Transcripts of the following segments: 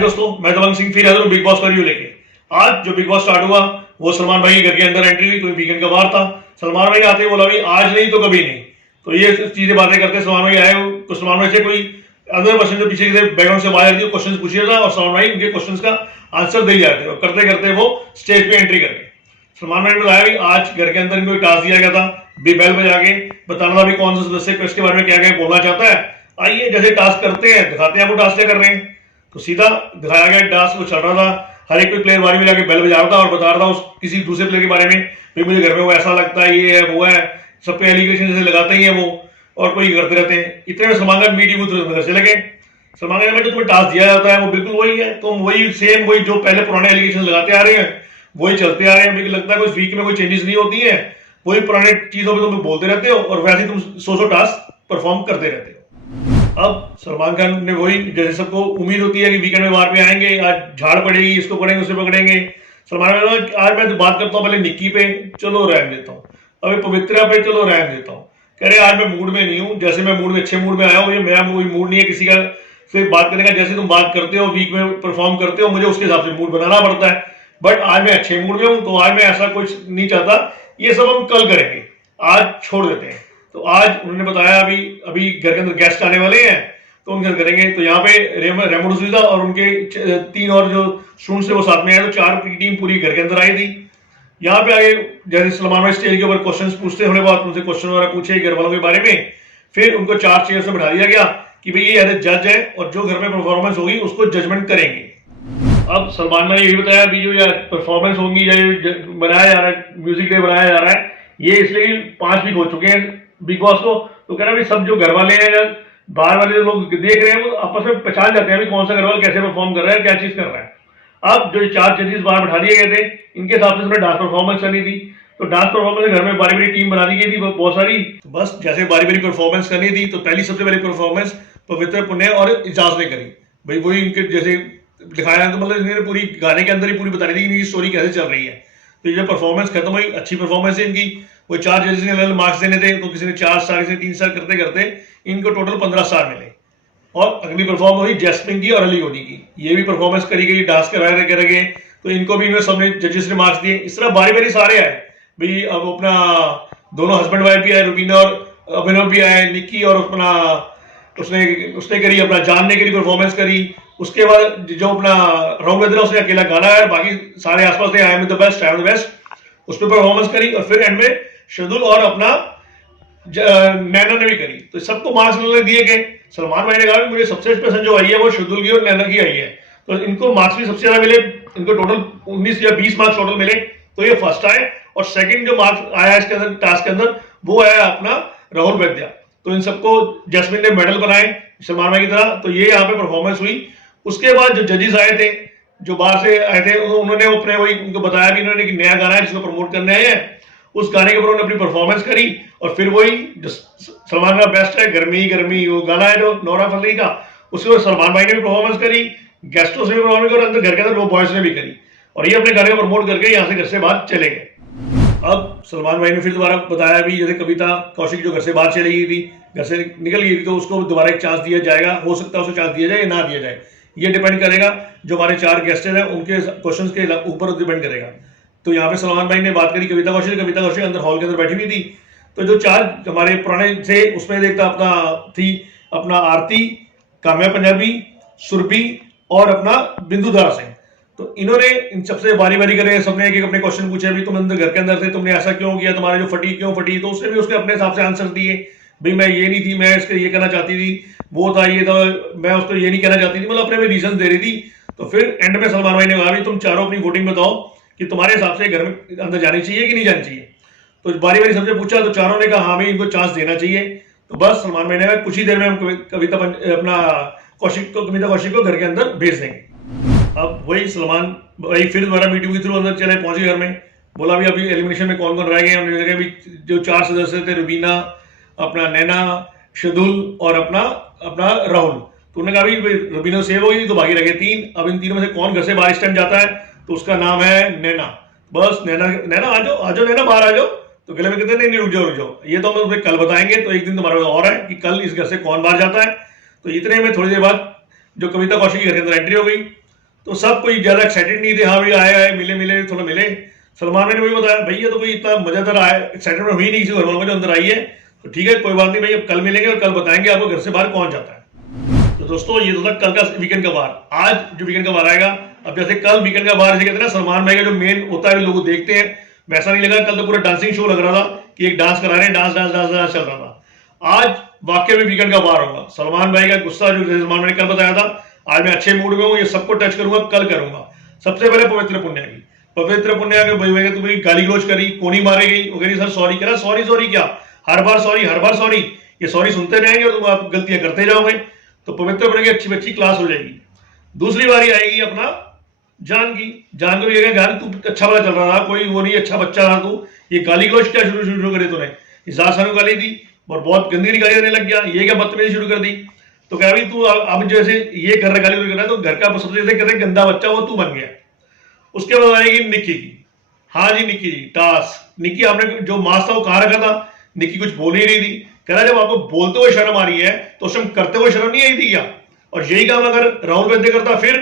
दोस्तों, मैं दबंग सिंह फिर हाजिर हूं बिग बॉस का रिव्यू लेके। आज जो बिग बॉस स्टार्ट हुआ वो सलमान भाई के घर के अंदर एंट्री हुई, तो वीकेंड का वार था। सलमान भाई आते ही बोला भी आज नहीं तो कभी नहीं। तो ये चीजें बातें करते सलमान भाई आए, तो सलमान भाई से कोई अदर पर्सन जो पीछे से बैकग्राउंड से आवाज आ रही थी क्वेश्चन पूछिए था, और सलमान भाई उनके क्वेश्चन का आंसर दे जाते और करते करते वो स्टेज पे एंट्री कर गए। सलमान भाई ने बताया भी आज घर के अंदर इनको एक टास्क दिया गया था, भी बेल बजा के बताना था भी कौन सा सदस्य इसके बारे में क्या क्या बोलना चाहता है। आइए जैसे टास्क करते हैं दिखाते हैं वो टास्क क्या कर रहे हैं। तो सीधा दिखाया गया टास्क वो चल रहा था, हर एक कोई प्लेयर बारी में जाके बेल बजा रहा था और बता रहा था उस किसी दूसरे प्लेयर के बारे में भी मुझे घर में वो ऐसा लगता है, ये है वो है, सब पे एलिगेशन जैसे लगाते ही है वो, और कोई करते रहते हैं। इतने में सलमान का मीटिंग घर से लगे। सलमान ने जो तुम्हें टास्क दिया जाता है वो बिल्कुल वही है, तुम वही सेम वही जो पहले पुराने एलिगेशन लगाते आ रहे हैं वही चलते आ रहे हैं। मुझे लगता है कोई वीक में कोई चेंजेस नहीं होती है, वही पुराने चीजों पे तुम बोलते रहते हो और वैसे तुम सौ टास्क परफॉर्म करते रहते हो। अब सलमान खान ने वही जैसे सबको उम्मीद होती है कि वीकेंड में बाहर पे आएंगे, आज झाड़ पड़ेगी, इसको पकड़ेंगे उसको पकड़ेंगे। सलमान खान आज मैं बात करता हूँ पहले निक्की पे, चलो रहने देता हूँ, अभी पवित्रा पे चलो रहने देता हूँ। कह रहे आज मैं मूड में नहीं हूँ, जैसे मैं मूड में अच्छे मूड में आया हूँ, ये मेरा कोई मूड नहीं है किसी का से बात करने का। जैसे तुम बात करते हो वीक में परफॉर्म करते हो, मुझे उसके हिसाब से मूड बनाना पड़ता है, बट आज मैं अच्छे मूड में हूँ तो आज मैं ऐसा कुछ नहीं चाहता, ये सब हम कल करेंगे, आज छोड़ देते हैं। तो आज उन्होंने बताया अभी घर के अंदर गेस्ट आने वाले हैं तो उनके घर करेंगे। तो यहाँ पे रेमो डिसूजा और उनके 3 और जो स्टूडेंट्स थे वो साथ में आए, तो 4 की टीम पूरी घर के अंदर आई थी। यहाँ पे आगे जैसे सलमान भाई स्टेज के ऊपर क्वेश्चंस पूछते होने बाद उनसे क्वेश्चन वगैरह पूछे घर वालों के बारे में, फिर उनको 4 चेयर से बैठा दिया गया कि भाई ये जज है और जो घर में परफॉर्मेंस होगी उसको जजमेंट करेंगे। अब सलमान भाई ये बताया अभी जो परफॉर्मेंस होंगी या बनाया जा रहा है, म्यूजिक डे बनाया जा रहा है, ये इसलिए 5 वीक हो चुके हैं बिग बॉस को। तो कह रहा है सब जो घर वाले हैं या बाहर वाले जो लोग देख रहे हैं वो आपस में पहचान जाते हैं कौन सा घर वाला कैसे परफॉर्म कर रहा है, क्या चीज कर रहा है। अब जो 4 जजेस बाहर बैठा दिए गए थे, इनके हिसाब से डांस परफॉर्मेंस करनी थी, तो डांस परफॉर्मेंस घर में बारी बारी टीम बना दी गई थी बहुत सारी। तो बस जैसे बारी बारी परफॉर्मेंस करनी थी, तो पहली सबसे पहले परफॉर्मेंस पवित्र पुण्य और इजाज ने करी। भाई वही इनके जैसे दिखाया है, तो मतलब इन्होंने पूरी गाने के अंदर ही पूरी बता दी थी इनकी स्टोरी कैसे चल रही है। तो ये परफॉर्मेंस खत्म हुई, अच्छी परफॉर्मेंस है इनकी। वो 4 जजेस ने अलग मार्क्स देने थे, तो किसी ने 4 स्टार, किसी ने 3 स्टार करते करते इनको टोटल 15 स्टार मिले। और अगली परफॉर्म हुई जैस्मिन की और अली गोनी की, ये भी परफॉर्मेंस करी गई, डांस कराए गए, तो इनको भी इन्होंने सबने जजेस ने मार्क्स दिए। इस तरह बारी बारी सारे आए भाई। अब अपना दोनों हस्बैंड वाइफ भी आए, रुबीना और अभिनव भी आए, निक्की और अपना उसने करी, अपना जान ने करी परफॉर्मेंस करी। उसके बाद जो अपना राहुल वेदरा उसने अकेला गाना गाया, बाकी सारे आसपास थे, I am the best, I am the best, उस पर परफॉर्मेंस करी। और फिर एंड में शदुल और अपना नैना ने भी करी, तो सबको मार्क्स दिए गए। सलमान भाई ने कहा मुझे सबसे पसंद जो आई है वो शदुल की और नैना की आई है, तो इनको मार्क्स भी सबसे ज्यादा मिले, इनको टोटल 19 या 20 मार्क्स टोटल मिले, तो ये फर्स्ट आए। और सेकंड जो मार्क्स आया इसके अंदर टास्क के अंदर वो आया अपना राहुल वैद्या। तो इन सबको जैस्मिन ने मेडल बनाए सलमान भाई की तरह। तो ये यहाँ पे परफॉर्मेंस हुई। उसके बाद जो जजेस आए थे, जो बाहर से आए थे, उन्होंने अपने वही उनको बताया भी इन्होंने नया गाना है जिसको प्रमोट करने आए हैं, उस गाने के ऊपर उन्होंने अपनी परफॉर्मेंस करी। और फिर वही जो सलमान का बेस्ट है गर्मी गर्मी वो गाना है जो नोरा फतेही का, उसके बाद सलमान भाई ने भी परफॉर्मेंस करी, गेस्टों से भी परफॉर्मेंस करी, अंदर घर के अंदर वो बॉयज ने भी करी, और ये अपने गाने को प्रमोट करके यहाँ से घर से बाहर चले गए। अब सलमान भाई ने फिर दोबारा बताया भी जैसे कविता कौशिक जो घर से बाहर चली गई थी, घर से निकल गई थी, तो उसको दोबारा एक चांस दिया जाएगा, हो सकता है उसे चांस दिया जाए या ना दिया जाए, ये डिपेंड करेगा जो हमारे 4 गेस्ट हैं उनके क्वेश्चन के ऊपर डिपेंड करेगा। तो यहाँ पे सलमान भाई ने बात करी कविता कौशिक अंदर हॉल के अंदर बैठी हुई थी। तो जो 4 हमारे पुराने थे उसमें देखता अपना आरती, काम्या पंजाबी, सुरभि और अपना बिंदुधारा सिंह। तो इन्होंने इन सबसे बारी बारी करे, सबने एक अपने क्वेश्चन पूछे, अभी तुम अंदर घर के अंदर थे, तुमने ऐसा क्यों किया, तुम्हारे जो फटी क्यों फटी, तो उसने भी उसके अपने हिसाब से आंसर दिए। भाई मैं ये नहीं थी, मैं इसके ये कहना चाहती थी, वो था ये था, मैं उसको ये नहीं कहना चाहती थी, मतलब अपने भी रीजन दे रही थी। तो फिर एंड में सलमान भाई ने कहा तुम चारों अपनी वोटिंग बताओ कि तुम्हारे हिसाब से घर में अंदर जानी चाहिए कि नहीं जानी चाहिए। तो बारी बारी सबसे पूछा, तो चारों ने कहा हाँ भाई इनको चांस देना चाहिए। तो बस सलमान भाई ने कुछ ही देर में हम कविता कौशिक को घर के अंदर भेज देंगे। अब वही सलमान भाई फिर दोबारा मीटिंग के थ्रू अंदर चले पहुंचे घर में, बोला भी अभी एलिमिनेशन में कौन कौन रह गए। हमने देखा भी जो 4 सदस्य थे, रुबीना, अपना नैना, शदुल और अपना राहुल, तो उन्होंने कहा भी रुबीना सेव हो गई तो बाकी रह गए 3। अब इन तीनों में से कौन घर से बाहर इस टाइम जाता है, तो उसका नाम है नैना। बस नैना आ जाओ नैना बाहर आ जाओ। तो गले में कहते नहीं रुक जाओ, ये तो हम कल बताएंगे। तो एक दिन तुम्हारा और है कि कल इस घर से कौन बाहर जाता है। तो इतने में थोड़ी देर बाद जो कविता कौशिक के घर के अंदर एंट्री हो गई। तो सब कोई ज्यादा एक्साइटेड नहीं थे, हाँ भाई आए आए मिले मिले थोड़ा मिले। सलमान भाई ने वही बताया भैया तो कोई इतना मजेदार आया एक्साइटमेंट हुई नहीं किसी घर वालों में जो अंदर आई है, तो ठीक है कोई बात नहीं भाई, अब कल मिलेंगे और कल बताएंगे आपको घर से बाहर कौन जाता है। तो दोस्तों ये तो था कल का वीकेंड का बार। आज जो वीकेंड का बार आएगा, अब जैसे कल वीकेंड का बार जैसे कहते हैं ना सलमान भाई का जो मेन होता है लोग देखते हैं, वैसा नहीं लगा। कल तो पूरा डांसिंग शो लग रहा था कि एक डांस करा रहे हैं, डांस डांस डांस डांस चल रहा था। आज वाकई में वीकेंड का बार होगा। सलमान भाई का गुस्सा जो सलमान भाई ने कल बताया था, आज मैं अच्छे मूड में हूँ, ये सबको टच करूंगा, कल करूंगा। सबसे पहले पवित्र पुण्य की, पवित्र पुण्य के भाई भाई तुम्हें गाली गलौज करी, कोनी मारे गई, वो कह रही सर सॉरी करा, सॉरी सॉरी क्या, हर बार सॉरी हर बार सॉरी, ये सॉरी सुनते रहेंगे और तुम आप गलतियां करते जाओगे, तो पवित्र पुण्य की अच्छी बच्ची क्लास हो जाएगी। दूसरी बारी आएगी अपना जान की। जान को भी गाली, तू अच्छा वाला चल रहा था, कोई वो नहीं अच्छा बच्चा रहा तू, ये गाली गलौज क्या शुरू शुरू करे तूने, इजाज गाली दी और बहुत गंदी गाली देने लग गया, ये क्या बदतमीजी शुरू कर दी। तो कह भाई तू अब जैसे ये कर रहा गाली कर रहा है, तो घर का सबसे जैसे कहते गंदा बच्चा वो तू बन गया। उसके बाद आएगी निक्की की। हाँ जी निक्की जी टास्क। निक्की आपने जो मास्क था वो कहाँ रखा था, निक्की कुछ बोल ही नहीं थी। कह रहा जब आपको बोलते हुए शर्म आ रही है तो उस टाइम करते हुए शर्म नहीं आई थी क्या, और यही काम अगर राहुल वैद्य करता फिर,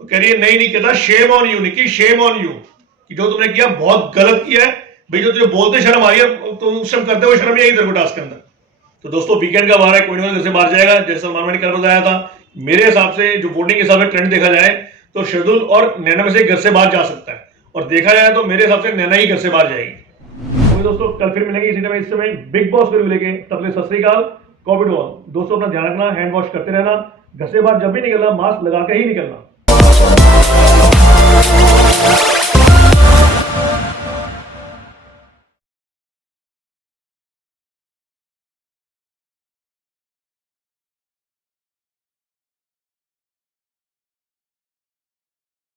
तो कह रही है नहीं कहता shame on you Nikki, shame on you, कि जो तुमने किया बहुत गलत किया है भाई, जो तुझे बोलते शर्म आ रही है तो उस टाइम करते हुए शर्म नहीं आई तेरे को टास्क के अंदर। तो दोस्तों वीकेंड का बार है, कोई ना कोई घर से बाहर जाएगा, जैसे सलमान ने कल बताया था। मेरे हिसाब से जो वोटिंग के हिसाब से ट्रेंड देखा जाए तो शार्दुल और नैना में से घर से बाहर जा सकता है, और देखा जाए तो मेरे हिसाब से नैना ही घर से बाहर जाएगी। तो दोस्तों कल फिर मिलेंगे इसी समय इस समय बिग बॉस को लेके, तब तक सत श्री अकाल, कोविड वॉर। दोस्तों अपना ध्यान रखना, हैंड वॉश करते रहना, घर से बाहर जब भी निकलना मास्क लगा के ही निकलना।